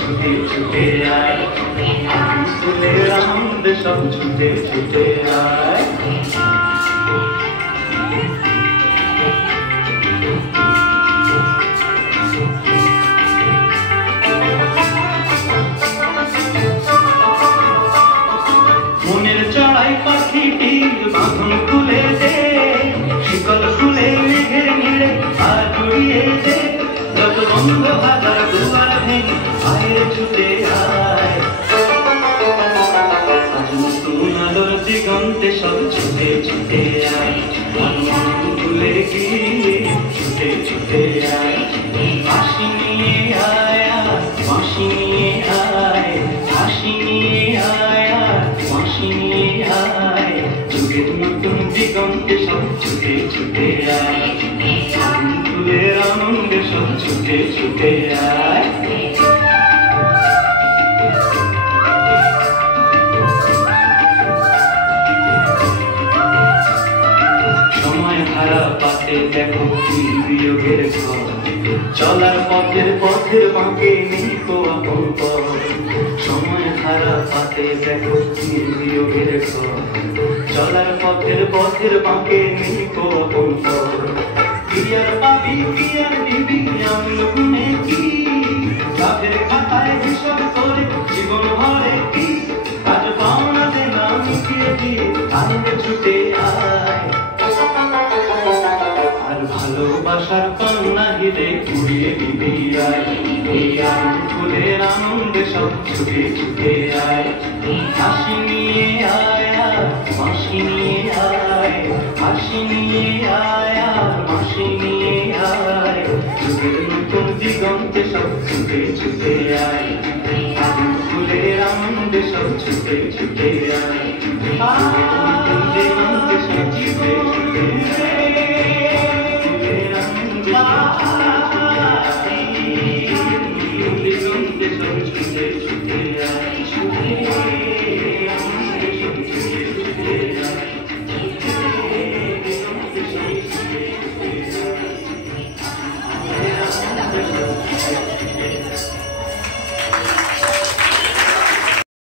ছুটে ছুটে আয়, ফুলের আনন্দে সব ছুটে ছুটে আয়। মনের চড়াই পাখিটির বাঁধন খুলে দে, শিকল খুলে মেঘের নিড়ে আর জড়িয়ে দে, যত বন্ধ হাজার দুয়ার ভেঙে বাইরে ছুটে আয়। নতুন আলোর দিগন্তে সব ছুটে ছুটে আয়, ফুলের গিয়ে ছুটে ছুটে আয়। হাসি নিয়ে আয়, হাসি নিয়ে আয়, হাসি নিয়ে আয়, হাসি নিয়ে আয়, যুগের নতুন দিগন্তে সব ছুটে ছুটে আয়, ফুলের আনন্দে সব ছুটে ছুটে আয়। সময় হারা পাতে দেখো বিয়োগের ঘর, চলার পথের পথের বাঁকে নেই কো আপন পর। সময় হারা পাতে দেখো বিয়োগের ঘর, চলার পথের পথের বাঁকে নেই কো আপন পর। কি আর পাবি কি আর দিবি আমি কি, কাজের খাতায় হিসাব করে জীবন ভরে কি, আজ পাওনা দেনা মিটিয়ে দিয়ে আনন্দে ছুটে আয়। আর ভালোবাসার কন্যা হিরে উড়িয়ে দিবি আয়, এই ফুলের আনন্দে সব ছুটে ছুটে আয়। হাসি নিয়ে আয়, হাসি নিয়ে আয়, হাসি নিয়ে আয়, হাসি নিয়ে আয়, যুগের নতুন দিগন্তে সব ছুটে ছুটে আয়, ফুলের আনন্দে সব ছুটে ছুটে আয়, নতুন দিগন্তে সব ছুটে ছুটে আয়, ফুলের আনন্দে সব